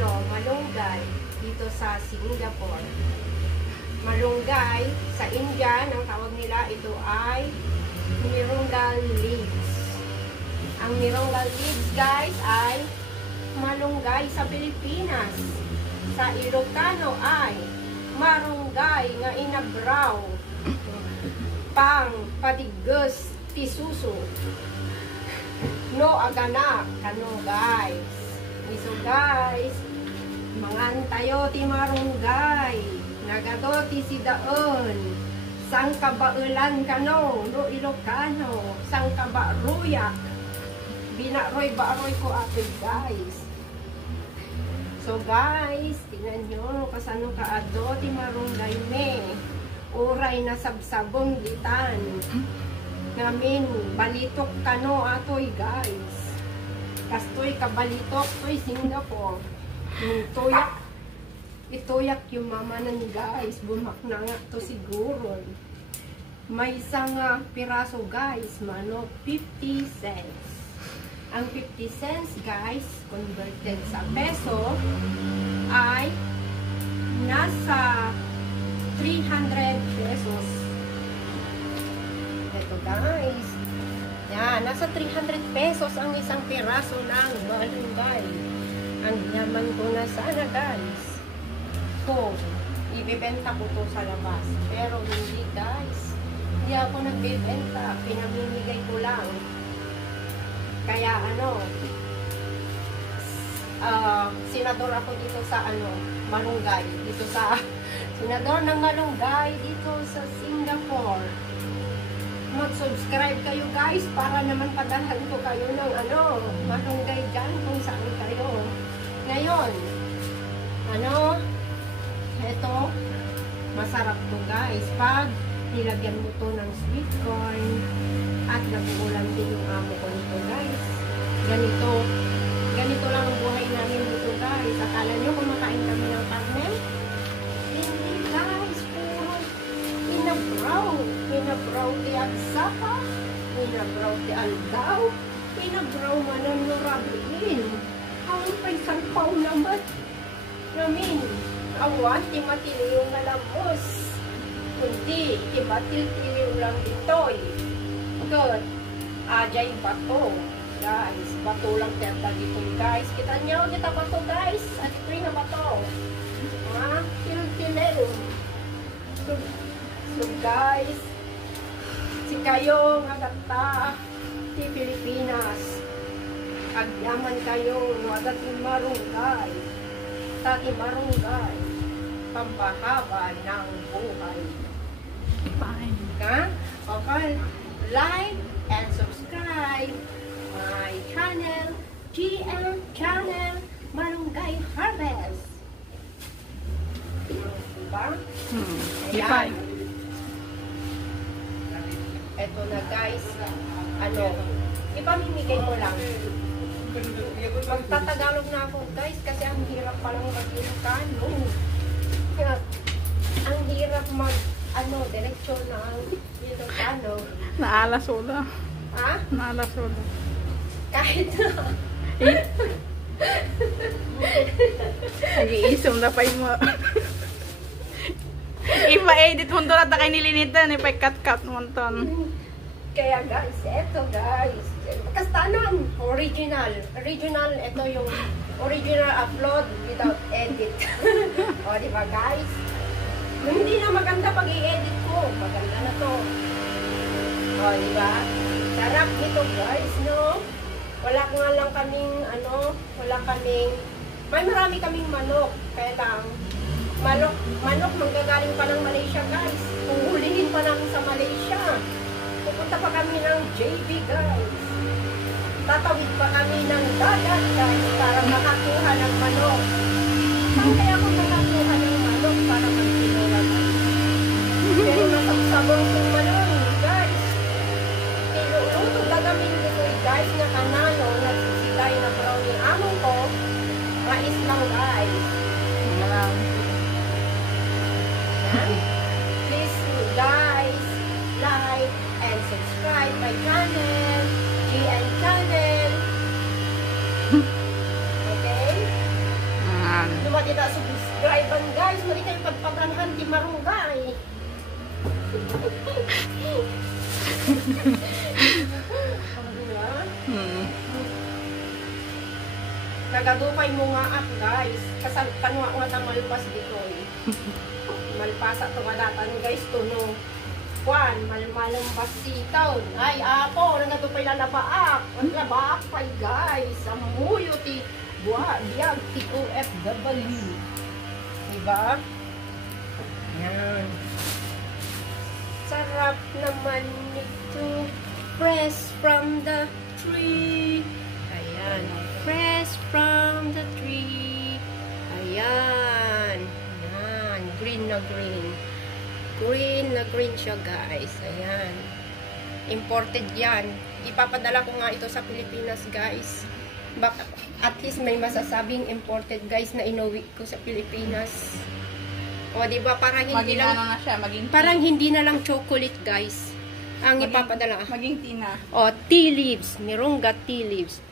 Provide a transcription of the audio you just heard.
malunggay dito sa Singapore. Malunggay sa India, ang tawag nila ito ay Mirungal leaves. Ang Mirungal leaves guys ay malunggay sa Pilipinas. Sa Ilocano ay marunggay nga inabraw pang padigos tisuso no agana kano guys. So guys, mangan tayo ti marunggay nagado ti sidaon sang kabaulan kano no Ilocano sang kabaruya binaroy baroy ko ato guys. So guys, tingnan nyo kasano kaado ti marunggay me uray na sabsabong gitan ngamin balitok kano atoy guys. Kastoy kabalitok toy Singapore yung tuyak ituyak yung mamanan guys, bumak na nga to siguro. May isang piraso guys, manok 50 cents. Ang 50 cents guys, converted sa peso, ay nasa 300 pesos. Ito guys, yan, nasa 300 pesos ang isang piraso ng malunggay. Ang yaman ko na sana guys. Ko, ibebenta ko to sa labas. Pero hindi guys, hindi ako nagbebenta, pinamimigay ko lang. Kaya senador ako dito sa malunggay, dito sa senador ng malunggay dito sa Singapore. Mag-subscribe kayo guys para naman padalhan ko kayo ng malunggay dyan kung saan kayo. Ngayon, ito, masarap to guys. Pag nilagyan mo to ng sweet corn at naguulan din yung amo ko nito guys. Ganito lang ang buhay namin dito guys. Akala nyo kumakain kami ng karne? Hindi guys, puro inabraw ti agsaka, inabraw ti aldaw, inabraw manan nurabin. Ang paisampaw naman namin. Awan, ti matiliw nga lamos. Kundi, ti batil-tiliw lang ditoy. Good. Ajay bato. Guys, bato lang tiyata dito guys. Kita nyo, kita bato guys. At ito'y na bato. Til-tiliw. So guys, si kayo nga gata ti Pilipinas. Agyaman kayo, wadat yung marunggay. Tati marunggay, pambahaba ng buhay. Fine. Okay, like and subscribe my channel, GM Channel Malunggay Harvest. Diba? Fine. Eto na guys, ipamimigay ko lang. Magtatagalog na ako guys kasi ang hirap palang mag-Ilocano. Ang hirap diretsyo na ang Ilocano. Naalasola. Ha? Naalasola. Kahit na. Nag-iisum na pa yung mo. Ipa-edit mo doon at na kay nilinitan. Ipa-cut-cut mo doon. Kaya guys, eto guys. Kastanan, original, ito yung original upload without edit. O, diba guys? Hindi na maganda pag i-edit ko. Maganda na to. O, diba? Sarap nito guys, no? Wala nga lang kaming, may marami kaming manok. Kaya lang, manok manggagaling pa ng Malaysia guys. Puhulihin pa namin sa Malaysia. Pupunta pa kami ng JB guys. Tatawid pa kami ng dagat guys para makakuha ng manok. Saan kaya ako makakuha ng manok para magsinula guys? Pero masabsabong kong manok guys. Ilulutog gagamin dito guys na kanano nagsisilay na brownie amo ko. Mais lang guys. Yan. Please guys, like and subscribe my channel, GN Channel. Okay? kita subscribe guys. Mali kayo pagpaganahan di marunggay. Nagadupay mo nga at guys. Kasal kanwa nga ta malpas dito. Malpasa to kadatan guys to no. Kwan, malmalang basitaw. Ay, apo, nagadupay na labaak. Ang labaak pa guys. Amuyo ti buha, biyag, ti OFW. Diba? Yan. Sarap naman nito. Fresh from the tree. Ayan. Fresh from the tree. Ayan. Ayan. Green na green. Green na green siya guys. Ayan. Imported yan. Ipapadala ko nga ito sa Pilipinas guys. At least may masasabing imported guys na inuwi ko sa Pilipinas. O diba parang hindi Maging lang ano na siya, maging tea. parang hindi na lang chocolate guys ang ipapadala. Maging tea na. O tea leaves, Mirunga tea leaves.